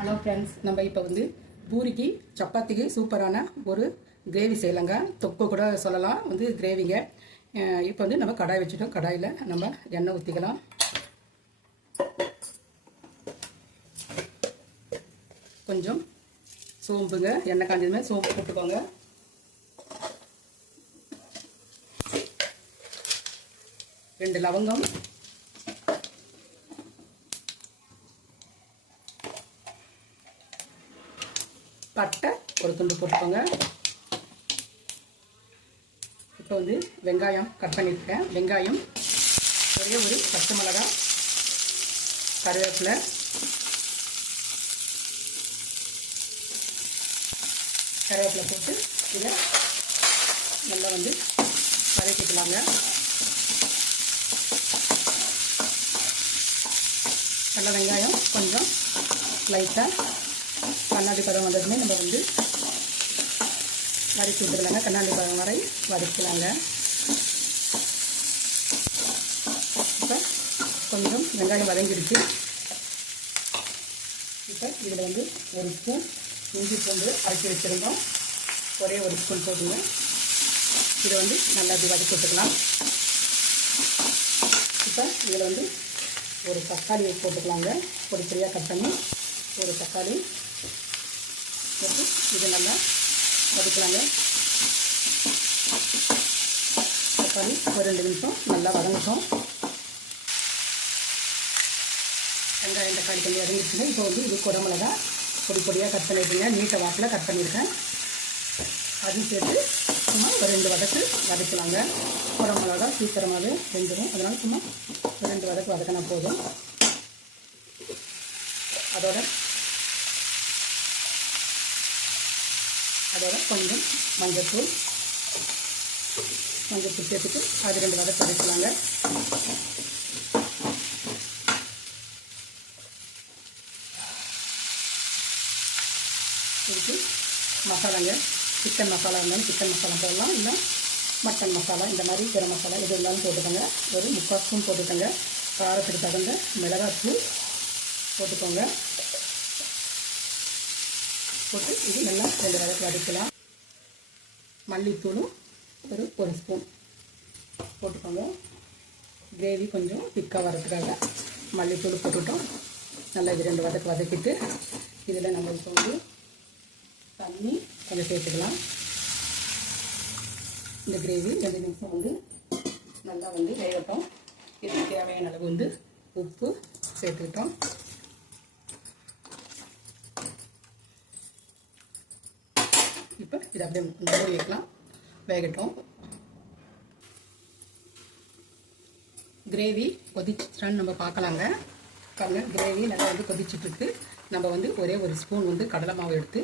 Hello friends, நம்ம இப்போ வந்து பூரிக்கு சப்பாத்திக்கு சூப்பரான ஒரு கிரேவி செய்யலாங்க. தொக்கு கூட சொல்லலாம், வந்து கிரேவிங்க. இப்போ வந்து நம்ம கடாய் வச்சுட்டோம். கடாயில் நம்ம எண்ணெய் ஊற்றிக்கலாம். கொஞ்சம் சோம்புங்க, எண்ணெய் காஞ்சதுமே சோம்பு போட்டுக்கோங்க. ரெண்டு லவங்கம், பட்டை ஒரு துண்டு போட்டுக்கோங்க. இப்போ வந்து வெங்காயம் கட் பண்ணியிருக்கேன். வெங்காயம், ஒரே ஒரு பச்சை மிளகாய், கருவேப்பிலை, போட்டு இதை நல்லா வந்து வதக்கிக்கலாங்க. நல்லா வெங்காயம் கொஞ்சம் லைட்டாக கண்ணாடி பதம் வந்ததுமே நம்ம வந்து வதக்கி விட்டுக்கலாங்க. கண்ணாடி பதம் வரை வதக்கலாங்க. இப்போ கொஞ்சம் வெங்காயம் வதங்கிடுச்சு. இப்போ இதில் வந்து ஒரு ஸ்பூன் இஞ்சி பூண்டு அரைச்சி வச்சுருந்தோம். ஒரே ஒரு ஸ்பூன் போட்டுங்க. இதை வந்து நல்லா இப்படி வதக்கி விட்டுக்கலாம். இப்போ இதில் வந்து ஒரு தக்காளியை போட்டுக்கலாங்க. பொடியாக கட் பண்ணி ஒரு தக்காளி போட்டு இது நல்லா வதக்கலாங்க. தக்காளி ஒரு 2 நிமிஷம் நல்லா வதங்கட்டும். வெங்காயம் தக்காளி கொஞ்சம் வதங்கிடுச்சுங்க. இப்போ வந்து இது குடமிளகா பொடியாக கட் பண்ணியிருக்கேங்க. நீட்டை வாக்கில் கட் பண்ணியிருக்கேன். அதையும் சேர்த்து சும்மா ஒரு 2 வதக்கு வதக்கலாங்க. குடமிளகா சீக்கிரமாகவே வெந்துடும். அதனால் சும்மா ஒரு 2 வதக்கு வதக்கினா போதும். அதோட கொஞ்சம் மஞ்சள்தூள் சேர்த்துட்டு அது 2 வதக்கு வதக்கலாங்க. இதுக்கு மசாலாங்க, சிக்கன் மசாலா இருந்தாலும் சிக்கன் மசாலா போடலாம், இல்லை மட்டன் மசாலா, இந்த மாதிரி கரம் மசாலா எது இருந்தாலும் போட்டுக்கோங்க. ஒரு 3/4 ஸ்பூன் போட்டுக்கோங்க. காரத்துக்கு தகுந்த மிளகாத்தூள் போட்டுக்கோங்க. போட்டு இது நல்லா 2 வதக்கு வதக்கலாம். மல்லித்தூளும் ஒரு ஸ்பூன் போட்டுக்கோங்க. கிரேவி கொஞ்சம் திக்காக வரதுக்காக மல்லித்தூள் போட்டுட்டோம். நல்லா இது 2 வதக்கு வதக்கிட்டு இதில் நம்ம இப்போ வந்து தண்ணி கொஞ்சம் சேர்த்துக்கலாம். இந்த கிரேவி 2 நிமிஷம் வந்து நல்லா வந்து வேகட்டும். இதுக்கு தேவையான அளவு வந்து உப்பு சேர்த்துக்கிட்டோம். இப்போ இதை அப்படியே மூடி வைக்கலாம், வேகட்டும். கிரேவி கொதிச்சுட்டான்னு நம்ம பார்க்கலாங்க. பாருங்கள், கிரேவி நல்லா வந்து கொதிச்சுட்ருக்கு. நம்ம வந்து ஒரே ஒரு ஸ்பூன் வந்து கடலை மாவு எடுத்து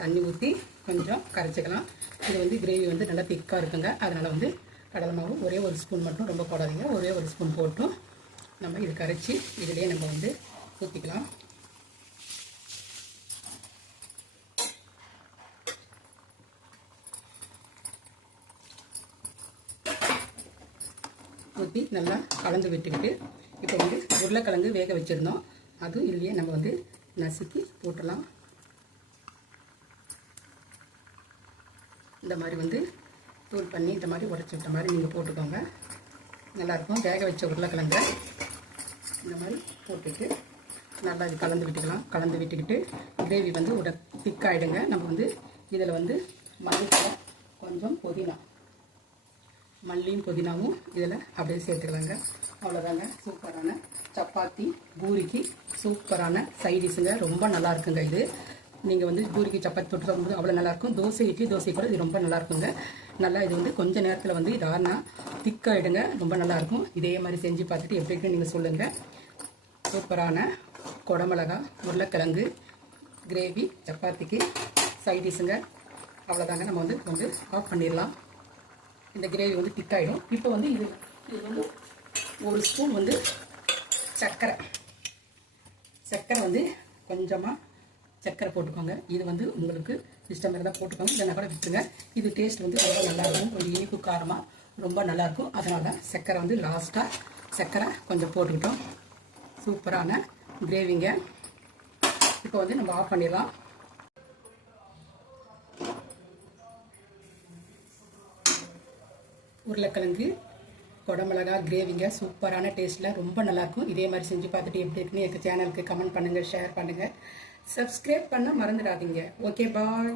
தண்ணி ஊற்றி கொஞ்சம் கரைச்சிக்கலாம். இது வந்து கிரேவி வந்து நல்லா திக்காக இருக்குங்க. அதனால் வந்து கடலை மாவு ஒரே ஒரு ஸ்பூன் மட்டும், ரொம்ப போடாதீங்க, ஒரே ஒரு ஸ்பூன் போட்டும் நம்ம இது கரைச்சி இதிலே நம்ம வந்து ஊற்றிக்கலாம். ஊற்றி நல்லா கலந்து விட்டுக்கிட்டு இப்போ வந்து உருளைக்கிழங்கு வேக வச்சுருந்தோம். அதுவும் இல்லையே நம்ம வந்து நசுக்கி போட்டலாம். இந்த மாதிரி வந்து தூள் பண்ணி இந்த மாதிரி உடச்சி விட்ட மாதிரி நீங்கள் போட்டுக்கோங்க. நல்லாயிருக்கும். வேக வச்ச உருளைக்கிழங்க இந்த மாதிரி போட்டுட்டு நல்லா இது கலந்து விட்டுக்கலாம். கலந்து விட்டுக்கிட்டு கிரேவி வந்து திக்காயிடுங்க. நம்ம வந்து இதில் வந்து மல்லித்தலை, கொஞ்சம் புதினா, மல்லியும் புதினாவும் இதில் அப்படியே சேர்த்துக்கலாங்க. அவ்வளோதாங்க. சூப்பரான சப்பாத்தி பூரிக்கு சூப்பரான சைடிஷுங்க. ரொம்ப நல்லா இருக்குங்க. இது நீங்கள் வந்து பூரிக்கு சப்பாத்தி தொட்டு சாப்பிடும்போது அவ்வளோ நல்லாயிருக்கும். தோசை, இட்லி தோசை கூட இது ரொம்ப நல்லாயிருக்குங்க. நல்லா இது வந்து கொஞ்சம் நேரத்தில் வந்து இது ஆறுனா திக்காயிடுங்க. ரொம்ப நல்லாயிருக்கும். இதே மாதிரி செஞ்சு பார்த்துட்டு எப்படி இருக்குன்னு நீங்கள் சொல்லுங்கள். சூப்பரான குடமிளகா உருளைக்கிழங்கு கிரேவி சப்பாத்திக்கு சைடிஷுங்க. அவ்வளோதாங்க. நம்ம வந்து ஆஃப் பண்ணிடலாம். இந்த கிரேவி வந்து திக்காயிடும். இப்போ வந்து இது வந்து ஒரு ஸ்பூன் வந்து சர்க்கரை வந்து கொஞ்சமாக சர்க்கரை போட்டுக்கோங்க. இது வந்து உங்களுக்கு இஷ்டம் இருந்தால் போட்டுக்கோங்க, இல்லைன்னா கூட விட்டுருங்க. இது டேஸ்ட் வந்து ரொம்ப நல்லாயிருக்கும். கொஞ்சம் இனிப்பு காரமாக ரொம்ப நல்லாயிருக்கும். அதனால் சர்க்கரை வந்து லாஸ்ட்டாக சர்க்கரை கொஞ்சம் போட்டுக்கிட்டோம். சூப்பரான கிரேவிங்க. இப்போ வந்து நம்ம ஆஃப் பண்ணிடலாம். உருளைக்கிழங்கு குடமிளகா கிரேவிங்க சூப்பரான டேஸ்ட்டில் ரொம்ப நல்லாயிருக்கும். இதே மாதிரி செஞ்சு பார்த்துட்டு எப்படி இருக்குன்னு எங்கள் சேனலுக்கு கமெண்ட் பண்ணுங்கள், ஷேர் பண்ணுங்கள், சப்ஸ்கிரைப் பண்ண மறந்துடாதீங்க. ஓகே, பாய்.